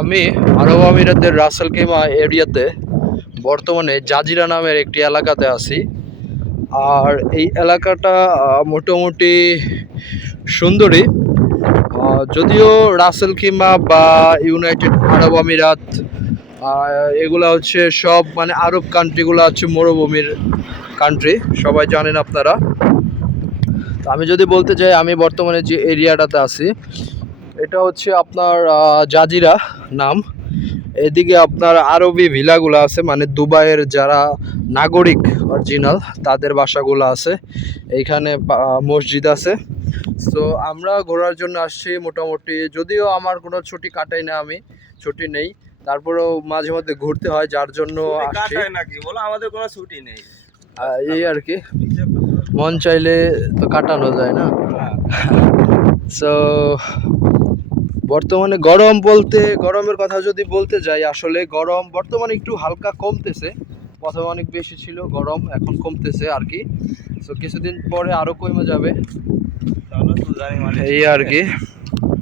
আমি আরব আমিরাতের রাসেল খেমা এরিয়াতে বর্তমানে জাজিরা নামের একটি এলাকাতে আছি। আর এই এলাকাটা মোটামুটি সুন্দরী। যদিও রাসেল খেমা বা ইউনাইটেড আরব আমিরাত এগুলা হচ্ছে সব মানে আরব কান্ট্রিগুলো হচ্ছে মরুভূমির কান্ট্রি, সবাই জানেন আপনারা। তো আমি যদি বলতে চাই আমি বর্তমানে যে এরিয়াটাতে আছি এটা হচ্ছে আপনার জাজিরা নাম। এদিকে আপনার আরবি ভিলাগুলো আছে, মানে দুবাইয়ের যারা নাগরিক অরিজিনাল তাদের বাসাগুলো আছে। এইখানে মসজিদ আছে। তো আমরা ঘোরার জন্য আসছি মোটামুটি, যদিও আমার কোনো ছুটি কাটাই না, আমি ছুটি নেই, তারপরেও মাঝে মধ্যে ঘুরতে হয়, যার জন্য আসছি। আমাদের কোনো ছুটি নেই, এই আর কি, মন চাইলে তো কাটানো যায় না। সো বর্তমানে গরম বলতে, গরমের কথা যদি বলতে যাই, আসলে গরম বর্তমানে একটু হালকা কমতেছে। প্রথমে অনেক বেশি ছিল গরম, এখন কমতেছে আর কি। তো কিছুদিন পরে আরো কমে যাবে, এই আর কি।